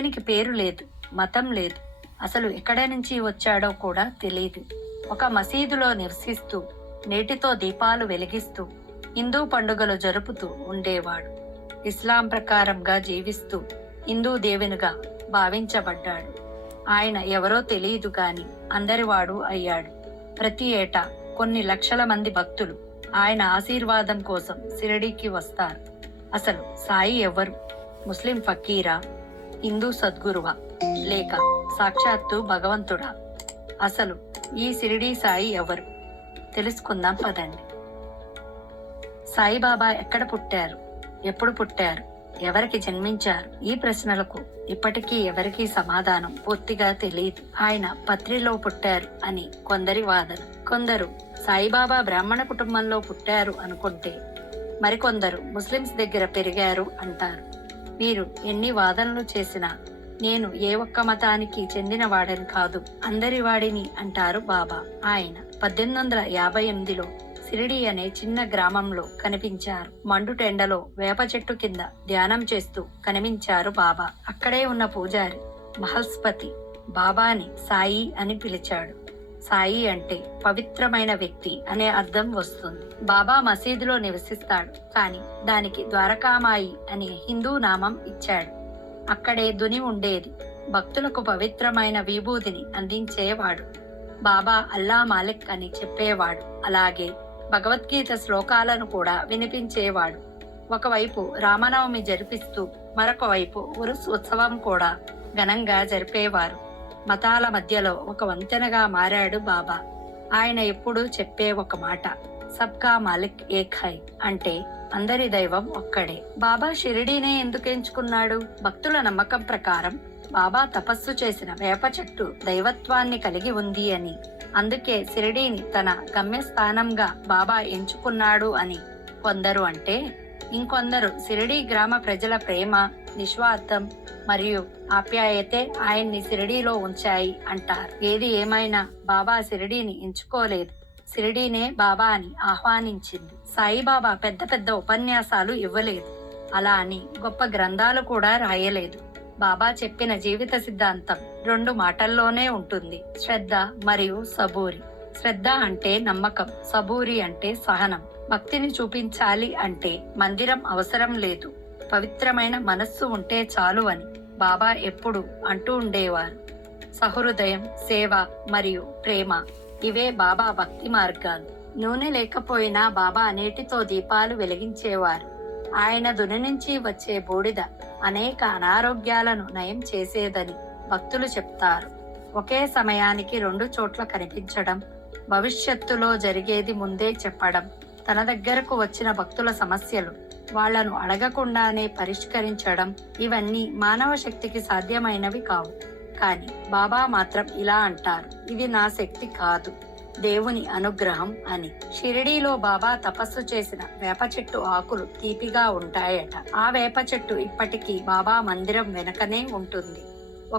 అతనికి పేరు లేదు, మతం లేదు, అసలు ఎక్కడి నుంచి వచ్చాడో కూడా తెలియదు. ఒక మసీదులో నివసిస్తూ నేటితో దీపాలు వెలిగిస్తూ హిందూ పండుగలు జరుపుతూ ఉండేవాడు. ఇస్లాం ప్రకారంగా జీవిస్తూ హిందూ దేవునిగా భావించబడ్డాడు. ఆయన ఎవరో తెలియదు గాని అందరివాడు అయ్యాడు. ప్రతి ఏటా కొన్ని లక్షల మంది భక్తులు ఆయన ఆశీర్వాదం కోసం షిరిడీకి వస్తారు. అసలు సాయి ఎవరు? ముస్లిం ఫకీరా, హిందూ సద్గురువా, లేక సాక్షాత్తు భగవంతుడా? అసలు ఈ షిరిడీ సాయి ఎవరు? తెలుసుకుందాం పదండి. సాయిబాబా ఎక్కడ పుట్టారు, ఎప్పుడు పుట్టారు, ఎవరికి జన్మించారు? ఈ ప్రశ్నలకు ఇప్పటికీ ఎవరికీ సమాధానం పూర్తిగా తెలియదు. ఆయన పత్రిలో పుట్టారు అని కొందరి వాదన. కొందరు సాయిబాబా బ్రాహ్మణ కుటుంబంలో పుట్టారు అనుకుంటే, మరికొందరు ముస్లిమ్స్ దగ్గర పెరిగారు అంటారు. మీరు ఎన్ని వాదనలు చేసినా నేను ఏ ఒక్క మతానికి చెందిన వాడని కాదు, అందరి వాడిని అంటారు బాబా. ఆయన 1858లో షిరిడీ అనే చిన్న గ్రామంలో కనిపించారు. మండుటెండలో వేప చెట్టు కింద ధ్యానం చేస్తూ కనిపించారు బాబా. అక్కడే ఉన్న పూజారి మహల్స్పతి బాబాని సాయి అని పిలిచాడు. సాయి అంటే పవిత్రమైన వ్యక్తి అనే అర్థం వస్తుంది. బాబా మసీదులో నివసిస్తాడు, కానీ దానికి ద్వారకామాయి అనే హిందూ నామం ఇచ్చాడు. అక్కడే దుని ఉండేది. భక్తులకు పవిత్రమైన విభూతిని అందించేవాడు. బాబా అల్లా మాలిక్ అని చెప్పేవాడు. అలాగే భగవద్గీత శ్లోకాలను కూడా వినిపించేవాడు. ఒకవైపు రామనవమి జరిపిస్తూ మరొక వైపు ఉరుస్ ఉత్సవం కూడా ఘనంగా జరిపేవారు. మతాల మధ్యలో ఒక వంతెనగా మారాడు బాబా. ఆయన ఎప్పుడూ చెప్పే ఒక మాట, సబ్కా మాలిక్ ఏక్ హై, అంటే అందరి దైవం ఒక్కడే. బాబా షిరిడీనే ఎందుకు ఎంచుకున్నాడు? భక్తుల నమ్మకం ప్రకారం బాబా తపస్సు చేసిన వేప చెట్టు దైవత్వాన్ని కలిగి ఉంది అని, అందుకే షిరిడీని తన గమ్యస్థానంగా బాబా ఎంచుకున్నాడు అని కొందరు అంటే, ఇంకొందరు షిరిడీ గ్రామ ప్రజల ప్రేమ, నిస్వార్థం మరియు ఆప్యాయతే ఆయన్ని షిరిడీలో ఉంచాయి అంటారు. ఏది ఏమైనా బాబా షిరిడీని ఎంచుకోలేదు, షిరిడీనే బాబాని ఆహ్వానించింది. సాయిబాబా పెద్ద పెద్ద ఉపన్యాసాలు ఇవ్వలేదు, అలా అని గొప్ప గ్రంథాలు కూడా రాయలేదు. బాబా చెప్పిన జీవిత సిద్ధాంతం 2 మాటల్లోనే ఉంటుంది, శ్రద్ధ మరియు సబూరి. శ్రద్ధ అంటే నమ్మకం, సబూరి అంటే సహనం. భక్తిని చూపించాలి అంటే మందిరం అవసరం లేదు, పవిత్రమైన మనస్సు ఉంటే చాలు అని బాబా ఎప్పుడు అంటూ ఉండేవారు. సహృదయం, సేవ మరియు ప్రేమ, ఇవే బాబా భక్తి మార్గాలు. నూనె లేకపోయినా బాబా నేటితో దీపాలు వెలిగించేవారు. ఆయన దుని నుంచి వచ్చే బూడిద అనేక అనారోగ్యాలను నయం చేసేదని భక్తులు చెప్తారు. ఒకే సమయానికి 2 చోట్ల కనిపించడం, భవిష్యత్తులో జరిగేది ముందే చెప్పడం, తన దగ్గరకు వచ్చిన భక్తుల సమస్యలు వాళ్లను అడగకుండానే పరిష్కరించడం, ఇవన్నీ మానవ శక్తికి సాధ్యమైనవి కావు. కానీ బాబా మాత్రం ఇలా అంటారు, ఇది నా శక్తి కాదు, దేవుని అనుగ్రహం అని. షిరిడీలో బాబా తపస్సు చేసిన వేప చెట్టు ఆకులు తీపిగా ఉంటాయట. ఆ వేప చెట్టు ఇప్పటికీ బాబా మందిరం వెనకనే ఉంటుంది.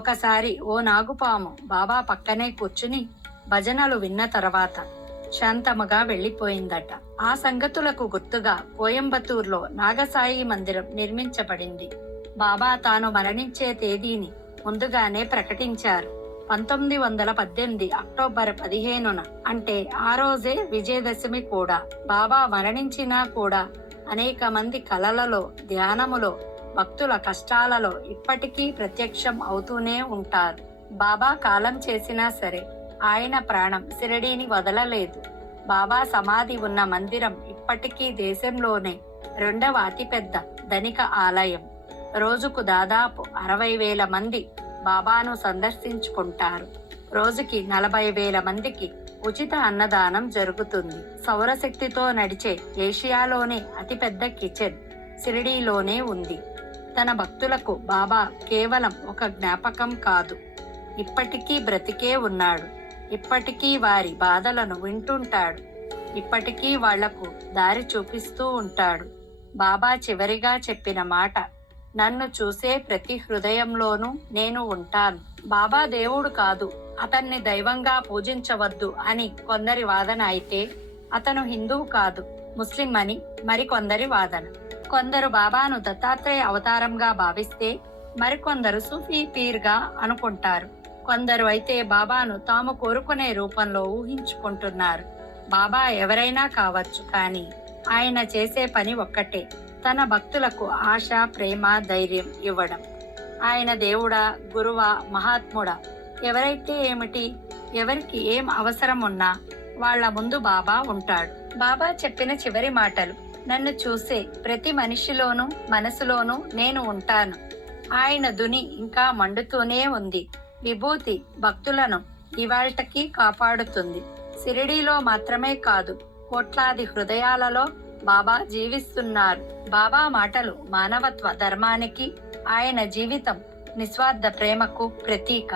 ఒకసారి ఓ నాగుపాము బాబా పక్కనే కూర్చుని భజనలు విన్న తర్వాత శాంతముగా వెళ్లిపోయిందట. ఆ సంగతులకు గుర్తుగా కోయంబత్తూర్లో నాగసాయి మందిరం నిర్మించబడింది. బాబా తాను మరణించే తేదీని ముందుగానే ప్రకటించారు. 1918 అక్టోబర్ 15న, అంటే ఆ రోజే విజయదశమి కూడా. బాబా మరణించినా కూడా అనేక మంది కలలలో, ధ్యానములో, భక్తుల కష్టాలలో ఇప్పటికీ ప్రత్యక్షం అవుతూనే ఉంటారు. బాబా కాలం చేసినా సరే ఆయన ప్రాణం షిరిడీని వదలలేదు. బాబా సమాధి ఉన్న మందిరం ఇప్పటికీ దేశంలోనే 2వ అతిపెద్ద ధనిక ఆలయం. రోజుకు దాదాపు 60,000 మంది బాబాను సందర్శించుకుంటారు. రోజుకి 40,000 మందికి ఉచిత అన్నదానం జరుగుతుంది. సౌరశక్తితో నడిచే ఏషియాలోనే అతిపెద్ద కిచెన్ షిరిడీలోనే ఉంది. తన భక్తులకు బాబా కేవలం ఒక జ్ఞాపకం కాదు, ఇప్పటికీ బ్రతికే ఉన్నాడు. ఇప్పటికీ వారి బాధలను వింటుంటాడు. ఇప్పటికీ వాళ్లకు దారి చూపిస్తూ ఉంటాడు. బాబా చివరిగా చెప్పిన మాట, నన్ను చూసే ప్రతి హృదయంలోనూ నేను ఉంటాను. బాబా దేవుడు కాదు, అతన్ని దైవంగా పూజించవద్దు అని కొందరి వాదన అయితే, అతను హిందూ కాదు, ముస్లిం అని మరికొందరి వాదన. కొందరు బాబాను దత్తాత్రేయ అవతారంగా భావిస్తే, మరికొందరు సూఫీ పీర్గా అనుకుంటారు. కొందరు అయితే బాబాను తాము కోరుకునే రూపంలో ఊహించుకుంటున్నారు. బాబా ఎవరైనా కావచ్చు, కానీ ఆయన చేసే పని ఒక్కటే, తన భక్తులకు ఆశ, ప్రేమ, ధైర్యం ఇవ్వడం. ఆయన దేవుడా, గురువా, మహాత్ముడా ఎవరైతే ఏమిటి, ఎవరికి ఏం అవసరం ఉన్నా వాళ్ళ ముందు బాబా ఉంటాడు. బాబా చెప్పిన చివరి మాటలు: నన్ను చూసే ప్రతి మనిషిలోనూ మనసులోనూ నేను ఉంటాను. ఆయన ధుని ఇంకా మండుతూనే ఉంది. విభూతి భక్తులను ఇవాళ్టికి కాపాడుతుంది. షిరిడీలో మాత్రమే కాదు, కోట్లాది హృదయాలలో బాబా జీవిస్తున్నారు. బాబా మాటలు మానవత్వ ధర్మానికి, ఆయన జీవితం నిస్వార్థ ప్రేమకు ప్రతీక.